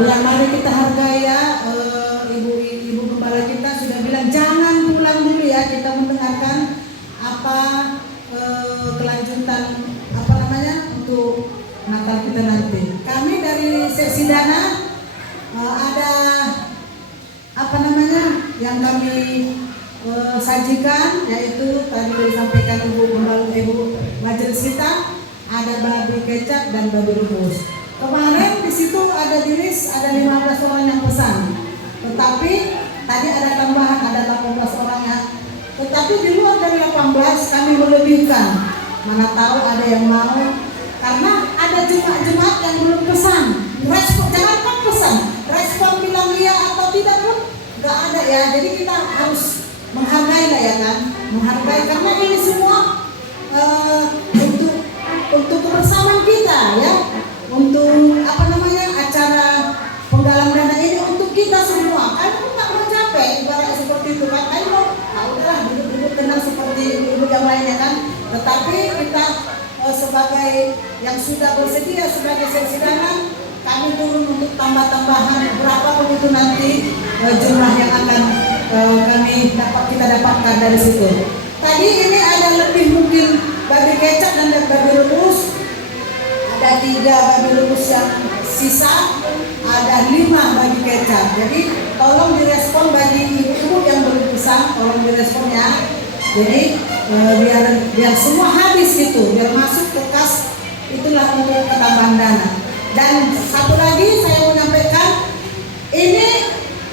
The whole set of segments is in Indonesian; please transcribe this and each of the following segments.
Ya, mari kita hargai ya, ibu gembala kita sudah bilang jangan pulang dulu ya, kita mendengarkan apa kelanjutan apa namanya untuk Natal kita nanti. Kami dari seksi dana ada apa namanya yang kami sajikan, yaitu tadi disampaikan ibu majelis kita, ada babi kecap dan babi rebus. Kemarin di situ ada diris, ada 15 orang yang pesan. Tetapi tadi ada tambahan, ada 18 orang ya. Tetapi di luar dari 18 kami melebihkan. Mana tahu ada yang mau, karena ada jemaat-jemaat yang belum pesan. Respon, jangankan pesan, respon bilang iya atau tidak pun nggak ada ya. Jadi kita harus menghargai lah ya kan, menghargai karena ini semua untuk kebersamaan kita ya, untuk apa namanya acara penggalang dana ini untuk kita semua. Kalian pun tak mau capek ibaratnya seperti itu kan, kalian mau udahlah duduk-duduk tenang seperti ibu yang lainnya kan. Tetapi kita sebagai yang sudah bersedia sebagai seksi dana, kami turun untuk tambah-tambahan berapa begitu nanti jumlah yang akan kita dapatkan dari situ. Tadi ini ada lebih mungkin babi kecap dan babi rebus. Ada 3 babi rebus yang sisa, ada 5 babi kecap. Jadi tolong direspon bagi ibu-ibu yang belum pesan, tolong diresponnya. Jadi biar semua habis gitu, biar masuk ke kas, itulah untuk ketambahan dana. Dan satu lagi saya mau menyampaikan, ini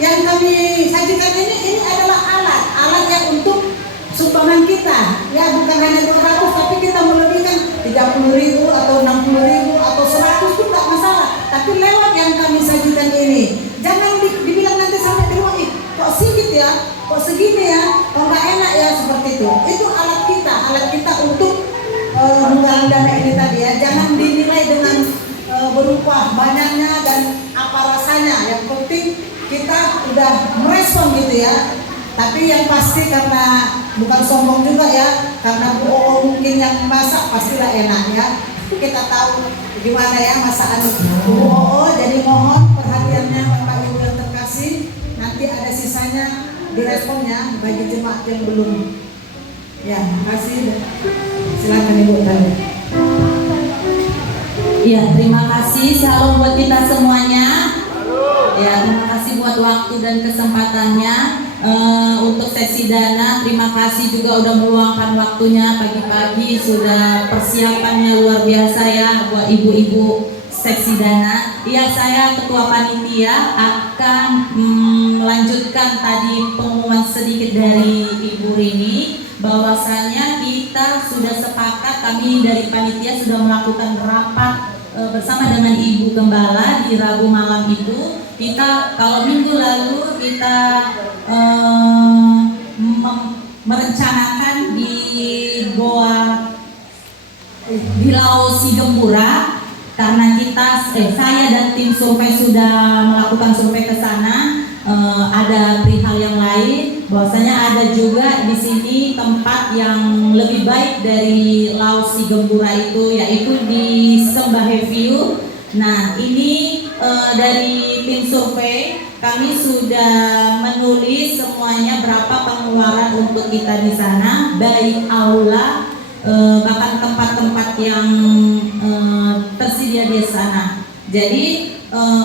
yang kami sajikan ini adalah alat yang untuk sumbangan kita ya, bukan hanya 200 tapi kita melebihkan 30.000 atau 60.000 atau 100 pun tak masalah, tapi lewat yang kami sajikan ini jangan dibilang nanti sampai di rumah, kok sedikit ya, kok segini ya, kok nggak enak ya, seperti itu alat kita untuk menggalang dana ini tadi ya. Jangan dinilai dengan berupa banyaknya dan apa rasanya, yang penting kita udah merespon gitu ya. Tapi yang pasti karena bukan sombong juga ya, karena Bu Oo mungkin yang masak pastilah enak ya. Kita tahu gimana ya masakan Bu Oo, jadi mohon perhatiannya Bapak Ibu yang terkasih, nanti ada sisanya diresponnya bagi jemaat yang belum. Ya, makasih. Silakan Ibu tanya. Ya, terima kasih. Salam buat kita semuanya. Ya, terima kasih buat waktu dan kesempatannya untuk sesi dana. Terima kasih juga udah meluangkan waktunya pagi-pagi, sudah persiapannya luar biasa ya buat ibu-ibu seksi dana. Ya, saya ketua panitia akan melanjutkan tadi pengumuman sedikit dari Ibu Rini, bahwasanya kita sudah sepakat, kami dari panitia sudah melakukan rapat bersama dengan Ibu Gembala di Rabu malam itu. Kita kalau minggu lalu kita merencanakan di Goa di Laut Sigempura, karena saya dan tim survei sudah melakukan survei ke sana. Ada perihal yang lain, bahwasanya ada juga di sini tempat yang lebih baik dari Laut Sigempura itu, yaitu di Sembahe View. Nah, ini dari tim survei kami sudah menulis semuanya berapa pengeluaran untuk kita di sana, baik aula bahkan tempat-tempat yang tersedia di sana. Jadi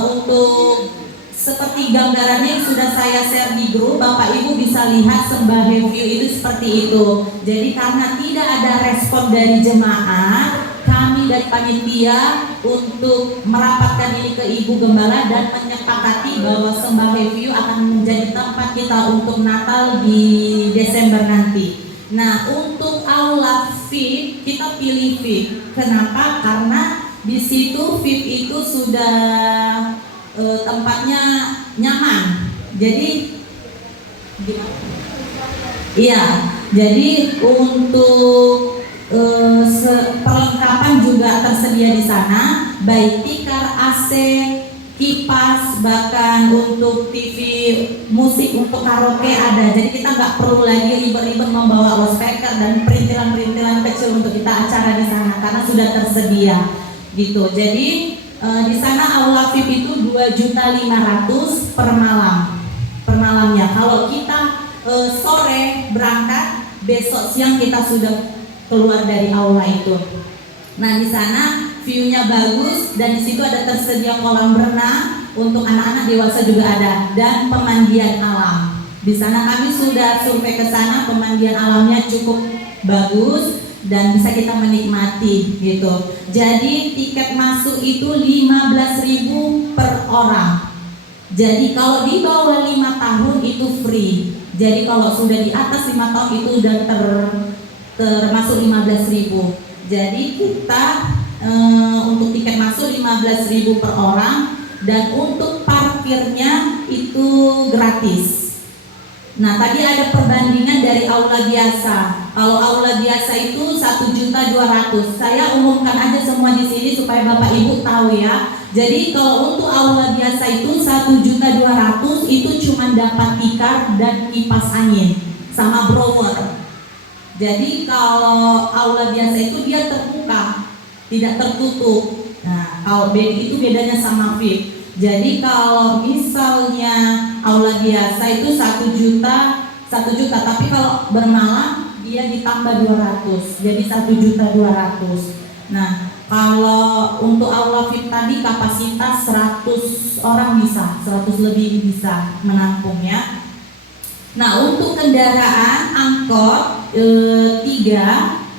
untuk seperti gambarannya yang sudah saya share di grup, Bapak Ibu bisa lihat Sembahe View itu seperti itu. Jadi karena tidak ada respon dari jemaah, kami dari panitia untuk merapatkan ini ke Ibu Gembala dan menyepakati bahwa Sembahe View akan menjadi tempat kita untuk Natal di Desember nanti. Nah, untuk aula VIP kita pilih VIP. Kenapa? Karena di situ VIP itu sudah tempatnya nyaman. Jadi gimana? Iya, jadi untuk perlengkapan juga tersedia di sana, baik tikar, AC, kipas, bahkan untuk TV musik untuk karaoke ada. Jadi kita nggak perlu lagi ribet-ribet membawa loudspeaker dan perintilan-perintilan kecil untuk kita acara di sana karena sudah tersedia gitu. Jadi Di sana aula VIP itu 2.500.000 per malam, per malamnya. Kalau kita sore berangkat, besok siang kita sudah keluar dari aula itu. Nah, di sana view-nya bagus dan di situ ada tersedia kolam renang untuk anak-anak, dewasa juga ada, dan pemandian alam. Di sana kami sudah survei ke sana, pemandian alamnya cukup bagus dan bisa kita menikmati gitu. Jadi tiket masuk itu 15.000 per orang. Jadi kalau di bawah 5 tahun itu free. Jadi kalau sudah di atas 5 tahun itu udah termasuk 15.000. Jadi kita untuk tiket masuk 15.000 per orang dan untuk parkirnya itu gratis. Nah, tadi ada perbandingan dari aula biasa. Kalau aula biasa itu 1.200.000. Saya umumkan aja semua di sini supaya Bapak Ibu tahu ya. Jadi kalau untuk aula biasa itu 1.200.000 itu cuma dapat tikar dan kipas angin sama blower. Jadi kalau aula biasa itu dia terbuka, tidak tertutup. Nah, kalau itu bedanya sama VIP. Jadi kalau misalnya aula biasa itu 1 juta, tapi kalau bermalam dia ditambah 200, jadi 1.200.000. Nah, kalau untuk aula VIP tadi kapasitas 100 orang bisa, 100 lebih bisa menampung ya. Nah, untuk kendaraan angkot 3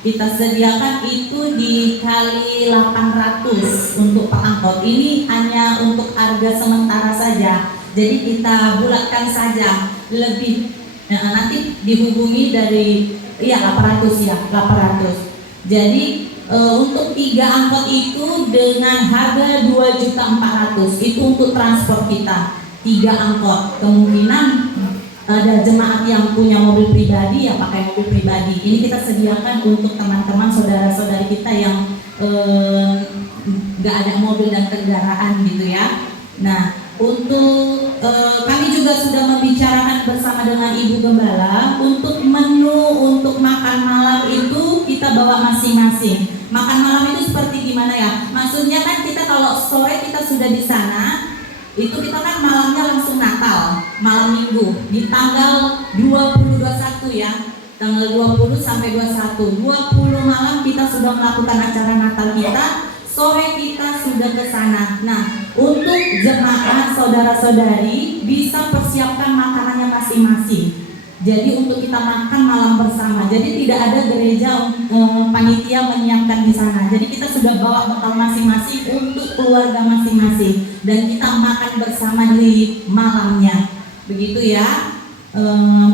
kita sediakan itu dikali 800 untuk Pak Angkot. Ini hanya untuk harga sementara saja. Jadi kita bulatkan saja lebih. Nanti dihubungi dari 800 ya, 800. Jadi untuk 3 angkot itu dengan harga 2.400.000 itu untuk transport kita. 3 angkot. Kemungkinan ada jemaat yang punya mobil pribadi ya pakai mobil pribadi. Ini kita sediakan untuk teman-teman saudara-saudari kita yang nggak ada mobil dan kendaraan gitu ya. Nah, untuk kami juga sudah membicarakan bersama dengan Ibu Gembala untuk menu untuk makan malam itu kita bawa masing-masing. Makan malam itu seperti gimana ya? Maksudnya kan kita kalau sore kita sudah di sana, itu kita kan malamnya langsung Natal, malam Minggu di tanggal 20-21 ya, tanggal 20 sampai 21. 20 malam kita sudah melakukan acara Natal kita, sore kita sudah ke sana. Nah, untuk jemaat saudara-saudari bisa persiapkan makanannya masing-masing. Jadi untuk kita makan malam bersama. Jadi tidak ada gereja panitia menyiapkan di sana. Jadi kita sudah bawa bekal masing-masing untuk keluarga masing-masing dan kita makan bersama di malamnya. Begitu ya.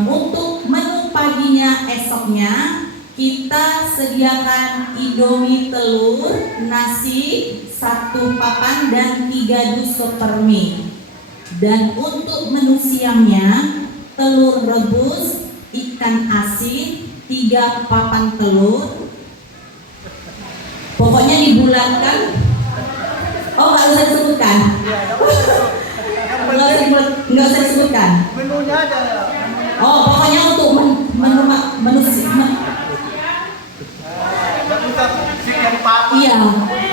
Untuk menu paginya esoknya kita sediakan Indomie telur, nasi 1 papan dan 3 dus super mie. Dan untuk menu siangnya telur rebus, ikan asin, 3 papan telur. Pokoknya dibulatkan. Oh, nggak usah disebutkan. Nggak usah disebutkan. Menunya ada. Oh, pokoknya untuk menu iya.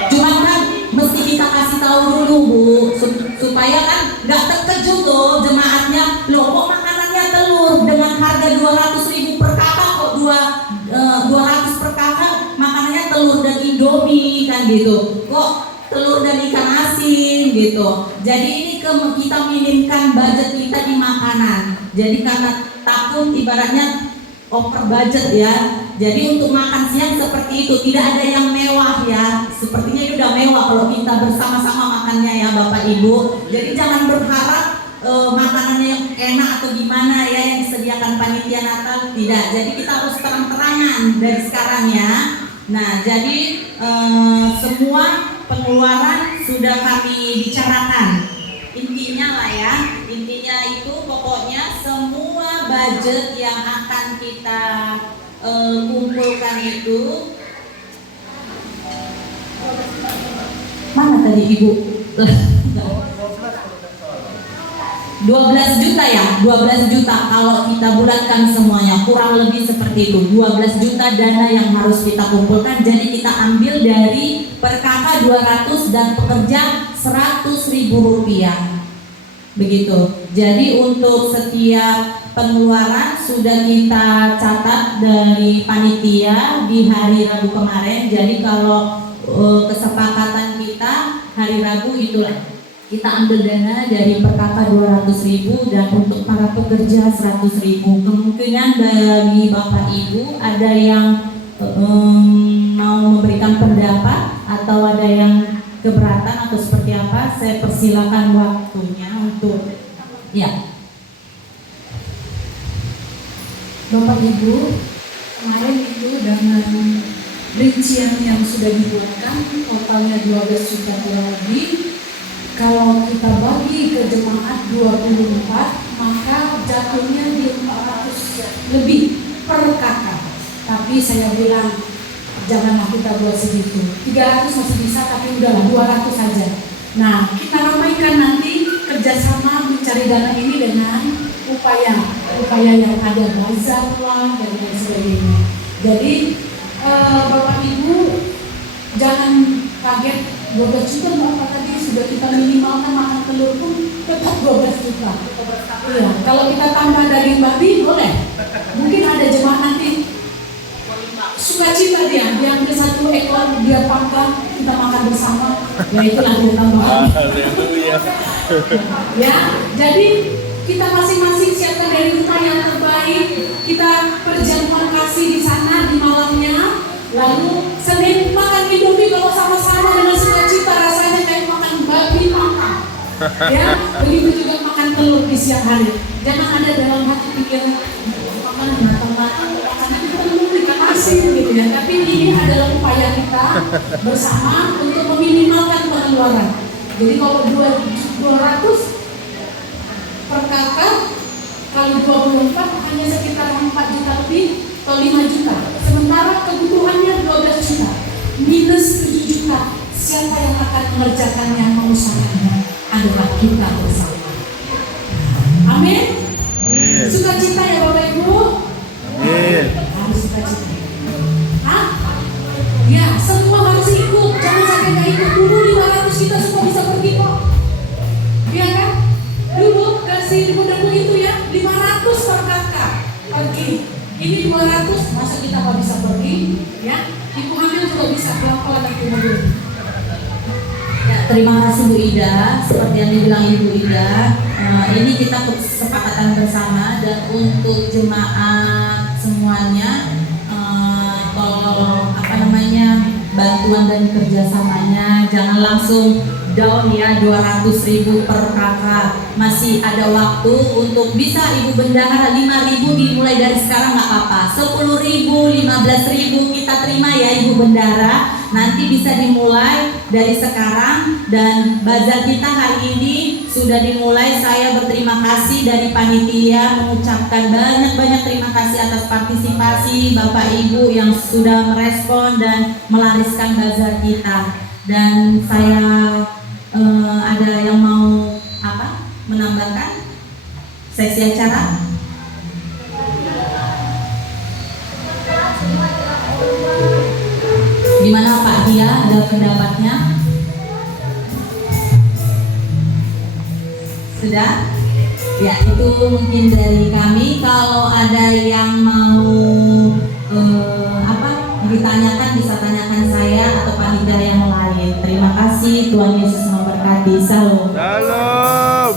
Cuman kan mesti kita kasih tahu dulu Bu, supaya kan nggak terkejut tuh jemaatnya. Loh, kok makanannya telur dengan harga 200.000 per kakak, kok 200 per kakak makanannya telur dan Indomie kan gitu. Kok telur dan ikan asin gitu. Jadi ini kita minimkan budget kita di makanan. Jadi karena takut ibaratnya over budget ya. Jadi untuk makan siang seperti itu, tidak ada yang mewah ya. Sepertinya ini udah mewah kalau kita bersama-sama makannya ya Bapak Ibu. Jadi jangan berharap makanannya yang enak atau gimana ya yang disediakan panitia Natal, tidak. Jadi kita harus terang-terangan dari sekarang ya. Nah, jadi semua pengeluaran sudah kami bicarakan. Intinya lah ya, intinya itu pokoknya semua budget yang akan kita kumpulkan itu. Mana tadi Ibu? 12 12 juta ya, 12 juta kalau kita bulatkan semuanya, kurang lebih seperti itu. 12 juta dana yang harus kita kumpulkan. Jadi kita ambil dari per kakak 200 dan pekerja 100.000 rupiah. Begitu. Jadi untuk setiap pengeluaran sudah kita catat dari panitia di hari Rabu kemarin. Jadi kalau kesepakatan kita hari Rabu itulah kita ambil dana dari per kakak 200.000 dan untuk para pekerja 100.000. Kemungkinan bagi Bapak Ibu ada yang mau memberikan pendapat atau ada yang keberatan atau seperti apa, saya persilakan waktunya untuk ya. Bapak Ibu, kemarin itu dengan rincian yang sudah dibuatkan totalnya 12 juta kurang lebih. Kalau kita bagi ke jemaat 24, maka jatuhnya di 400 lebih per kakak. Tapi saya bilang janganlah kita buat segitu. 300 masih bisa, tapi udahlah 200 saja. Nah, kita ramaikan nanti kerjasama mencari dana ini dengan upaya yang ada bazar lah dan lain sebagainya. Jadi Bapak Ibu jangan kaget 12 juta Bapak tadi sudah kita minimalkan makan telur pun tetap 12 juta. Iya, kalau kita tambah daging babi boleh. Mungkin ada jemaah nanti sukacita dia ambil 1 ekor dia panggang kita makan bersama. Ya itulah dia tambahan. Ya, jadi kita masing-masing siapkan dari rumah yang terbaik. Kita perjamuan kasih di sana di malamnya. Lalu Senin makan Indomie kalau sama-sama dengan sukacita, rasanya kayak makan babi makan. Ya, begitu juga makan telur di siang hari. Jangan ada dalam hati pikiran makan matang-matang, makanan itu telur ikan asin gitu ya. Tapi ini adalah upaya kita bersama untuk meminimalkan pengeluaran. Jadi kalau 200 per kakak, kalau 24 hanya sekitar 4 juta lebih atau 5 juta. Sementara kebutuhannya 12 juta, minus 7 juta. Siapa yang akan mengerjakannya, mengusahakannya adalah kita bersama. Amin. Sukacita ya Bapak Ibu. Harus sukacita. Hah? Ya, semua harus ikut. Jangan sampai nggak ikut. Dulu 500 kita semua bisa pergi kok. Iya kan? Dulu kasih ibu-ibu itu ya 500 per kakak pergi. Ini 200, masa kita nggak bisa pergi? Ya, ibu hamil juga bisa pelan-pelan nanti mobil. Ya, terima kasih Bu Ida. Seperti yang dibilang Ibu Ida, ini kita kesepakatan bersama dan untuk jemaat semuanya, kalau bantuan dan kerjasamanya jangan langsung down ya 200.000 per kakak. Masih ada waktu untuk bisa Ibu Bendahara 5.000 dimulai dari sekarang nggak apa-apa. 10.000, 15.000 kita terima ya Ibu Bendahara. Nanti bisa dimulai dari sekarang dan bazar kita hari ini sudah dimulai. Saya berterima kasih dari panitia, mengucapkan banyak-banyak terima kasih atas partisipasi Bapak Ibu yang sudah merespon dan melariskan bazar kita. Dan saya ada yang mau menambahkan sesi acara? Gimana Pak Dia, ada pendapatnya? Sudah? Ya, itu mungkin dari kami. Kalau ada yang mau ditanyakan, bisa tanyakan saya atau panitia yang lain. Terima kasih, Tuhan Yesus memberkati. Salam.